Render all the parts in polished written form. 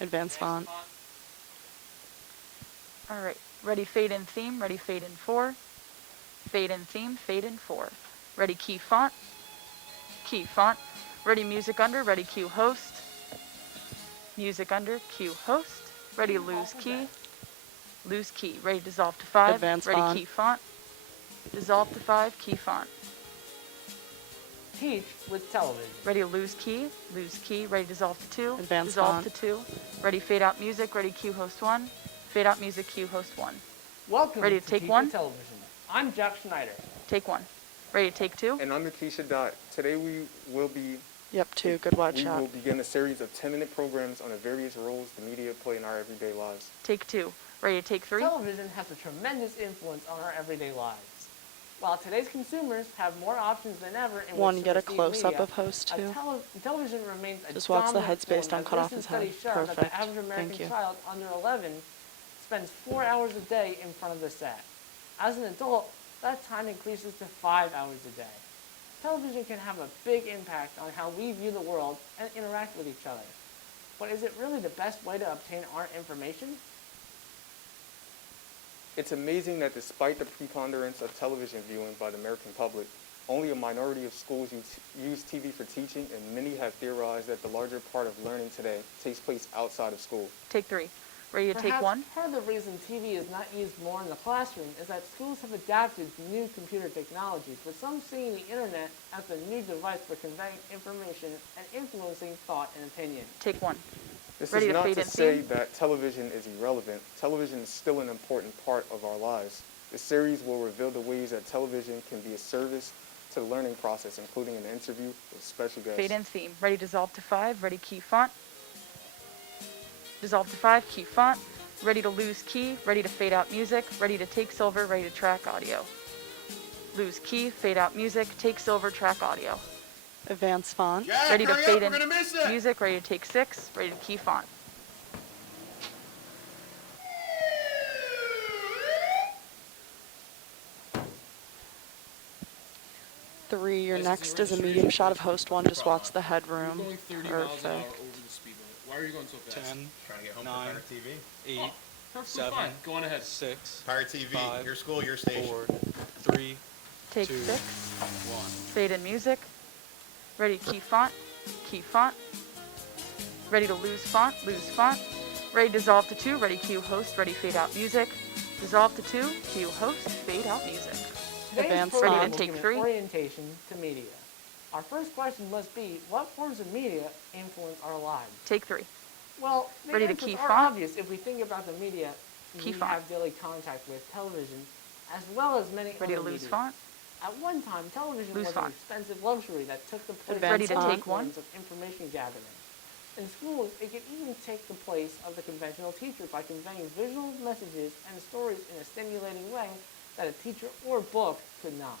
Advanced font. All right, ready, fade in theme, ready, fade in 4. Fade in theme, fade in 4. Ready, key font. Key font. Ready, music under, ready, cue host. Music under, cue host. Ready, lose key. Lose key. Ready, dissolve to 5. Advanced Ready, font. key font. Dissolve to 5, key font. Teach with television. Ready, lose key. Lose key. Ready, dissolve to 2. Advanced Dissolve font. to 2. Ready, fade out music. Ready, cue host 1. Fade out music, cue host 1. Welcome Ready to to take Teach one? with television. I'm Jack Schneider. Take 1. Ready to take 2. And I'm Akeisha Dot. Today we will Yep, 2. Good wide we shot. will begin a series of 10-minute programs on the various roles the media play in our everyday lives. Take 2. Ready to take 3. Television has a tremendous influence on our everyday lives. While today's consumers have more options than ever in One, which get to a receive close-up media, of host 2. television remains a Just watch the dominant headspace form don't as cut off recent his head. studies show that Perfect. the average American Thank you. child under 11 spends 4 hours a day in front of the set. As an adult, that time increases to 5 hours a day. Television can have a big impact on how we view the world and interact with each other. But is it really the best way to obtain our information? It's amazing that despite the preponderance of television viewing by the American public, only a minority of schools use TV for teaching, and many have theorized that the larger part of learning today takes place outside of school. Take 3. Ready to take Perhaps 1. part of the reason TV is not used more in the classroom is that schools have adapted to new computer technologies, with some seeing the internet as the new device for conveying information and influencing thought and opinion. Take 1. This Ready is to not fade to in say theme? that television is irrelevant. Television is still an important part of our lives. The series will reveal the ways that television can be a service to the learning process, including an interview with special guests. Fade in theme. Ready to dissolve to 5. Ready, key font. Dissolve to 5, key font. Ready to lose key. Ready to fade out music. Ready to take silver. Ready to track audio. Lose key. Fade out music. Take silver. Track audio. Advanced font. Jack, Ready to hurry fade up, in we're gonna miss it. music. Ready to take 6. Ready to key font. Three, your License next and is a medium registration shot of is host 1. Just watch the headroom. You're going 30 miles an hour Perfect. over the speed limit. Why are you going so fast? 10, Trying to get home 9, from Pirate TV. 8, Oh, perfectly 7, fine. Go on ahead. 6, Pirate TV, 5, your school, your station. 4, 3, Take 2, 6. 1. Fade in music. Ready to key font. Key font. Ready to lose font. Lose font. Ready to dissolve to 2. Ready cue host. Ready fade out music. Dissolve to 2. Cue host. Fade out music. Today's Advanced program font. will Take give 3. an orientation to media. Our first question must be, what forms of media influence our lives? Take 3. Well, the Ready to answers key are font? obvious if we think about the media Key we font. have daily contact with, television, as well as many Ready to other lose media. font. At one time, television Lose was font. an expensive luxury that took the place Advanced Ready to font. take 1. of information gathering. In schools, it could even take the place of the conventional teacher by conveying visual messages and stories in a stimulating way that a teacher or book could not.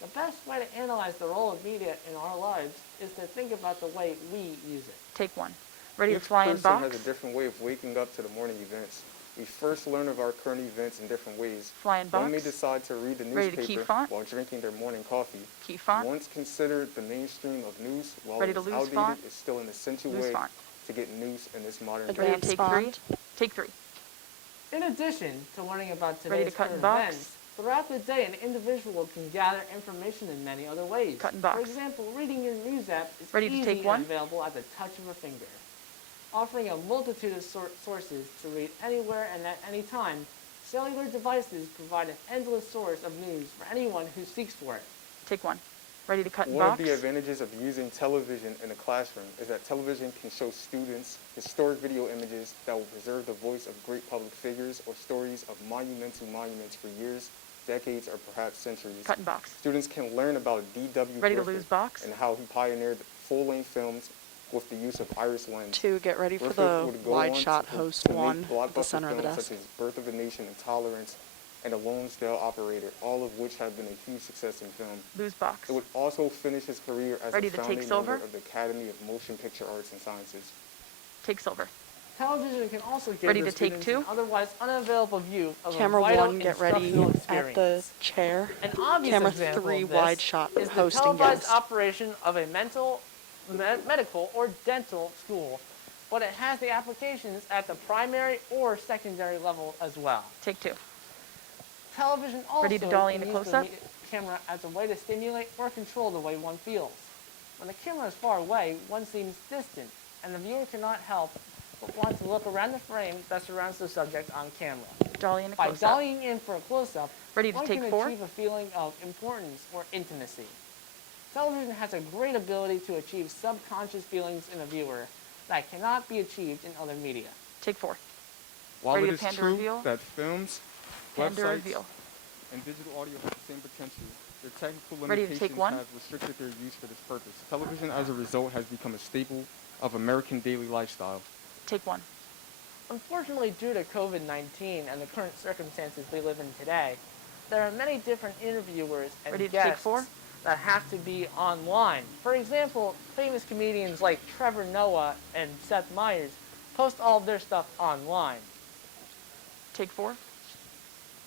The best way to analyze the role of media in our lives is to think about the way we use it. Take 1. Ready to Each fly in person box. has a different way of waking up to the morning events. We first learn of our current events in different ways. Fly in One may box. decide to read the Ready to key newspaper font? while drinking their morning coffee. Key font. Once considered the mainstream of news, while Ready it to is lose outdated, font? it's still an essential Lose way font. to get news in this modern Ready day. to Advanced take 3. font. Take 3. In addition to learning about Ready to today's cut in current box? events, throughout the day, an individual can gather information in many other ways. Cut in box. For example, reading your news app is Ready to easy take 1? and available at the touch of a finger. Offering a multitude of sources to read anywhere and at any time, cellular devices provide an endless source of news for anyone who seeks for it. Take 1. Ready to cut in One box. of the advantages of using television in the classroom is that television can show students historic video images that will preserve the voice of great public figures or stories of monumental monuments for years, decades, or perhaps centuries. Cut in box. Students can learn about D.W. Ready to Griffith lose box. and how he pioneered full-length films with the use of iris lens. 2, get ready for Griffith the would go wide on shot to host make 1 at the blockbuster center of the films desk. such as Birth of a Nation, Intolerance, and The Lonesdale Operator, all of which have been a huge success in film. Lose box. It would also finish his career as Ready a to take founding silver? member of the Academy of Motion Picture Arts and Sciences. Take silver. Television can also give Ready the to take students 2? an otherwise unavailable view of Camera a vital 1, get ready instructional at the experience. chair. An obvious Camera example 3, of this wide shot is the hosting televised guest. operation of a medical or dental school but it has the applications at the primary or secondary level as well. Take two. Television also Ready to dolly can into use the close-up? camera as a way to stimulate or control the way one feels. When the camera is far away, one seems distant, and the viewer cannot help but want to look around the frame that surrounds the subject on camera. Dolly into By close-up. dollying in for a close-up, Ready to one take can four? achieve a feeling of importance or intimacy. Television has a great ability to achieve subconscious feelings in a viewer that cannot be achieved in other media. Take four. While Ready it to is pan to true reveal? that films, Pan to websites, reveal. and digital audio have the same potential, their technical Ready to take limitations one? have restricted their use for this purpose. Television, as a result, has become a staple of American daily lifestyle. Take one. Unfortunately, due to COVID-19 and the current circumstances we live in today, there are many different interviewers and Ready to take guests four? that have to be online. For example, famous comedians like Trevor Noah and Seth Meyers post all of their stuff online. Take four.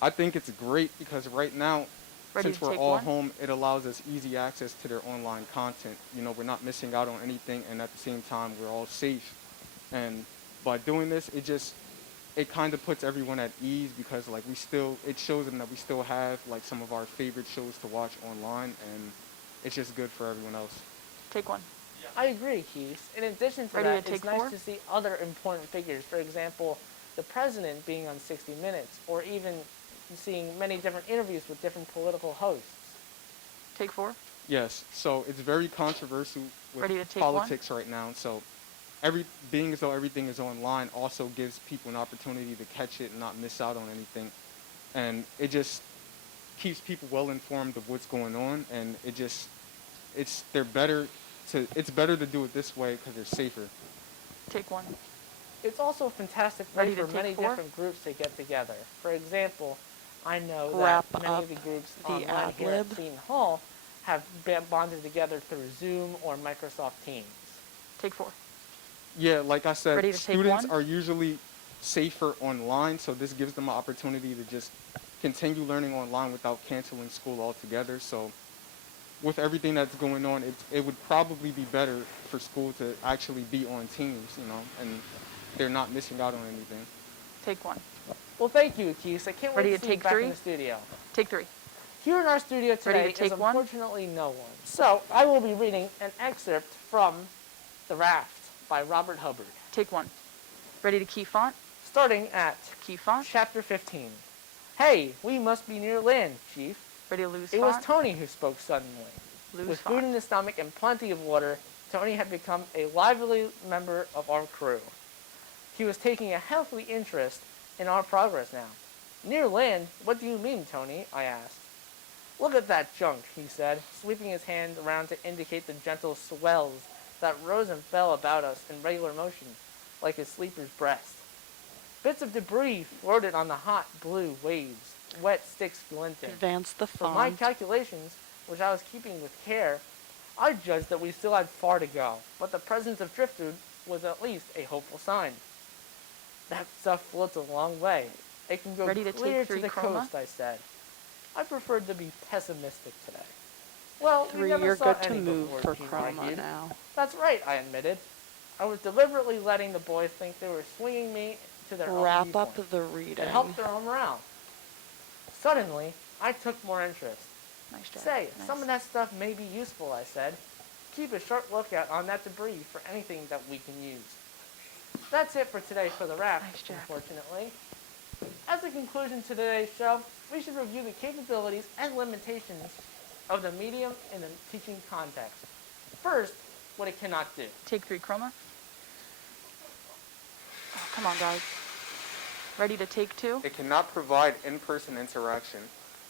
I think it's great because right now, Ready since to we're take all one? home, it allows us easy access to their online content. You know, we're not missing out on anything, and at the same time, we're all safe. And by doing this, it kind of puts everyone at ease because, like, it shows them that we still have, like, some of our favorite shows to watch online, and it's just good for everyone else. Take one. I agree, Keith. In addition to Ready to that, it's take nice four? to see other important figures. For example, the president being on 60 Minutes, or even seeing many different interviews with different political hosts. Take four. Yes, so it's very controversial with Ready to take politics right now. So being as though everything is online also gives people an opportunity to catch it and not miss out on anything. And it just keeps people well informed of what's going on, and it's better to do it this way because they're safer. Take one. It's also a fantastic way Ready to for take many four? different groups to get together. For example, I know Wrap that many up of the groups the online here at ad-lib. Seton Hall have bonded together through Zoom or Microsoft Teams. Take four. Yeah, like I said, Ready to take students one? are usually safer online, so this gives them an opportunity to just continue learning online without canceling school altogether. So with everything that's going on, it would probably be better for school to actually be on Teams, you know, and they're not missing out on anything. Take one. Well, thank you, Keith. I can't Ready wait to to see you take back three? in the studio. Take three. Here in our studio today to take is one? unfortunately no one. So I will be reading an excerpt from The Raft by Robert Hubbard, Take one. Ready to key font? starting at Key font. Chapter 15. Hey, we must be near land, Chief. Ready to lose It was font? Tony who spoke suddenly. Lose With font. food in his stomach and plenty of water, Tony had become a lively member of our crew. He was taking a healthy interest in our progress now. Near land? What do you mean, Tony? I asked. Look at that junk, he said, sweeping his hand around to indicate the gentle swells that rose and fell about us in regular motion, like a sleeper's breast. Bits of debris floated on the hot blue waves, wet sticks glinting. Advance the From my font. calculations, which I was keeping with care, I judged that we still had far to go, but the presence of driftwood was at least a hopeful sign. That stuff floats a long way. It can go Ready to clear take to three the chroma? coast, I said. I preferred to be pessimistic today. Well, we 3, never you're saw good to any move before, for Gene chroma argued. now. That's right, I admitted. I was deliberately letting the boys think they were swinging me to their own Wrap viewpoint. up the reading. It helped their own morale. Suddenly, I took more interest. Nice job. Say, Nice. some of that stuff may be useful, I said. Keep a sharp lookout on that debris for anything that we can use. That's it for today for the Raft, Nice, Jack. unfortunately. As a conclusion to today's show, we should review the capabilities and limitations of the medium in the teaching context. First, what it cannot do. Take three chroma. Oh, come on, guys. Ready to take two? It cannot provide in-person interaction.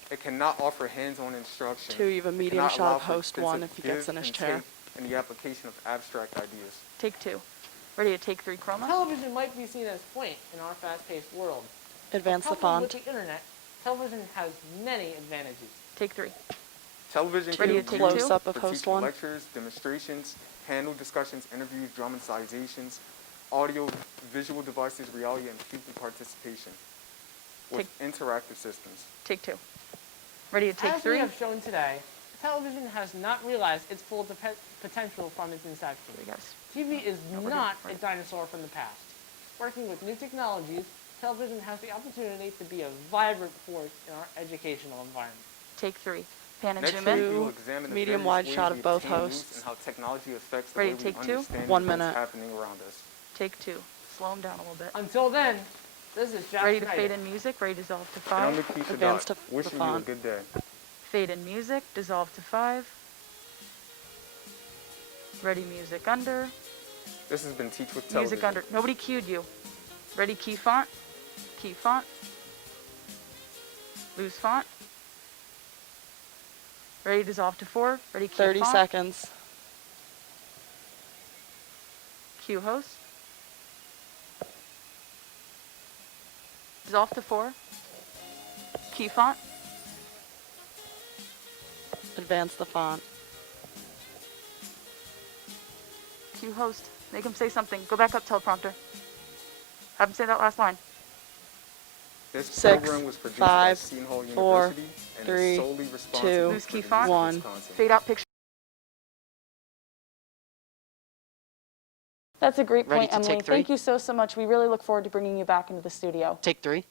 It cannot offer hands-on instruction. 2, you have a It medium cannot shot allow of for host 1 extensive if he gets give in his and chair. take and the application of abstract ideas. Take two. Ready to take three chroma? Television might be seen as quaint in our fast-paced world. Advance the Coupled font. with the internet, television has many advantages. Take three. Television Ready can to be take used two? Close-up of for host teaching 1. lectures, demonstrations, panel discussions, interviews, dramatizations, audio, visual devices, reality, and pupil participation with interactive systems. Take two. Ready to take As we three? have shown today, television has not realized its full potential from its inception. Here, guys. TV is Over here, not a right. dinosaur from the past. Working with new technologies, television has the opportunity to be a vibrant force in our educational environment. Take 3. Pan and Next zoom week, in. we will examine the Medium various wide ways shot we of both obtain news hosts. and how technology affects the Ready way to we take two? understand 1 events minute. happening around us. Take 2. Slow them down a little bit. Until then, this is Jack Ready to Schneider. fade in music. Ready to dissolve to And I'm 5. the Keisha Advance Dot, to the wishing you a font. good day. Fade in music. Dissolve to 5. Ready music under. This has been Teach with Television. Music under. Nobody cued you. Ready key font. Key font. Lose font. Ready dissolve to 4. Ready key 30 font. seconds. Cue host. Dissolve to 4. Key font. Advance the font. Cue host. Make him say something. Go back up teleprompter. Have him say that last line. This 6, program was produced 5, by Seton Hall 4, University and 3, is solely responsible 2, Lose for key the font. use of 1. Wisconsin. Fade out picture. That's a great Ready point, to Emily. take 3? Thank you so much. We really look forward to bringing you back into the studio. Take 3.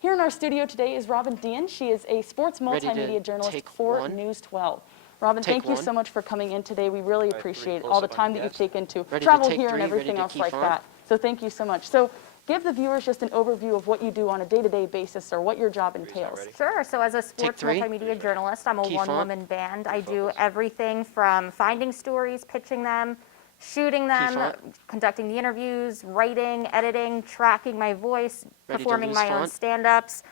Here in our studio today is Robin Dean. She is a sports Ready to multimedia journalist take for 1? News 12. Robin, Take thank you 1. so much for coming in today. We really appreciate all the close-up on time your that you've guest. taken to Ready to travel take here 3, and everything ready to else key like font? that. So thank you so much. So give the viewers just an overview of what you do on a day-to-day basis or what your job entails. ready. Sure. So as a sports 3. multimedia journalist, I'm a Key font. one-woman band. I do everything from finding stories, pitching them, shooting them, font. conducting the interviews, writing, editing, tracking my voice, Ready to performing lose my own font. stand-ups.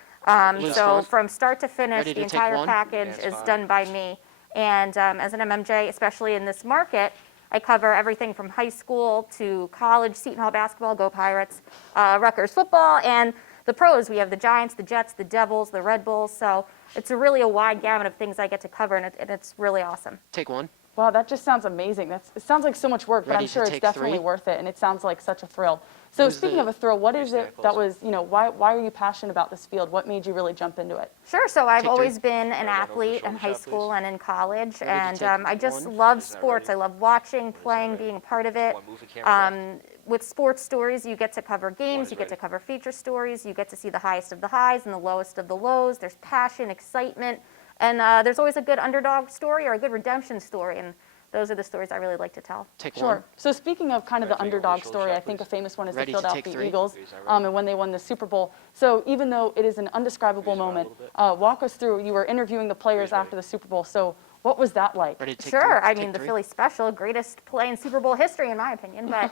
Lose So font. from start to finish, Ready the to take entire 1. package Advance is font. done by me. And as an MMJ, especially in this market, I cover everything from high school to college, Seton Hall basketball, go Pirates, Rutgers football, and the pros. We have the Giants, the Jets, the Devils, the Red Bulls. So it's really a wide gamut of things I get to cover, and it's really awesome. Take 1. Wow, that just sounds amazing. It sounds like so much work, but Ready I'm to sure it's take definitely 3? worth it, and it sounds like such a thrill. So Who's speaking the- of a thrill, what is Stand it that closer. was, why are you passionate about this field? What made you really jump into it? Sure. So I've Take 3. always been an Run over athlete in shoulder high shot, school please. and in college, Ready to and take I just 1? love Is that sports. I ready? love watching, Is that playing, ready? being a part of it. Want to move the camera back? With sports stories, you get to cover games, is you get to ready. cover feature stories, you get to see the highest of the highs and the lowest of the lows. There's passion, excitement, and there's always a good underdog story or a good redemption story, and those are the stories I really like to tell. Take Sure. 1. So speaking of kind of the Ready to take over underdog shoulder story, shot, I think a please. famous one is Ready the to take Philadelphia 3? Eagles, Is that ready? and when they won the Super Bowl. So even though it is an undescribable Freeze it out a moment, little bit. walk us through. You were interviewing the players Freeze ready. after the Super Bowl. So what was that like? Ready to take Sure. 3? I mean, the Philly Special, greatest play in Super Bowl history, in my opinion. But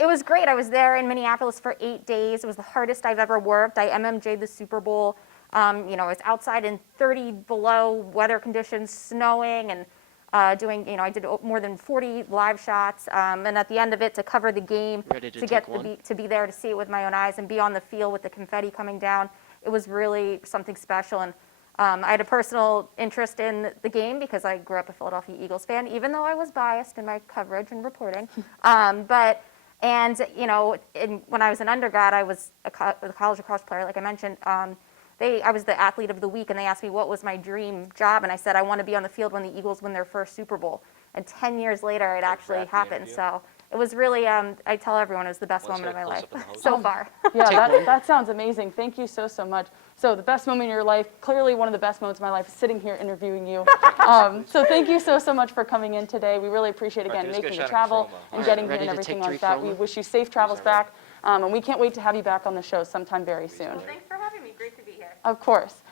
it was great. I was there in Minneapolis for 8 days. It was the hardest I've ever worked. I MMJ'd the Super Bowl. I was outside in 30 below weather conditions, snowing, and doing, I did more than 40 live shots. And at the end of it, to cover the game, Ready to get take 1? to be there to see it with my own eyes and be on the field with the confetti coming down, it was really something special. And I had a personal interest in the game because I grew up a Philadelphia Eagles fan, even though I was biased in my coverage and reporting. When I was an undergrad, I was a college lacrosse player, like I mentioned. I was the athlete of the week, and they asked me what was my dream job, and I said I want to be on the field when the Eagles win their first Super Bowl. And 10 years later, it actually wrap the happened. interview. So it was really, I tell everyone it was the best Let's moment of get my a life close-up on the host. so far. Yeah, Take 1. that sounds amazing. Thank you so much. So the best moment in your life, clearly one of the best moments of my life, is sitting here interviewing you. So thank you so much for coming in today. We really appreciate, again, Right, just get making a the shot of travel promo. and getting here Ready and to everything take like 3 that. We promo? wish you safe travels back, and we can't wait to have you back on the show sometime very soon. Thanks for having me. Great to be here. Of course.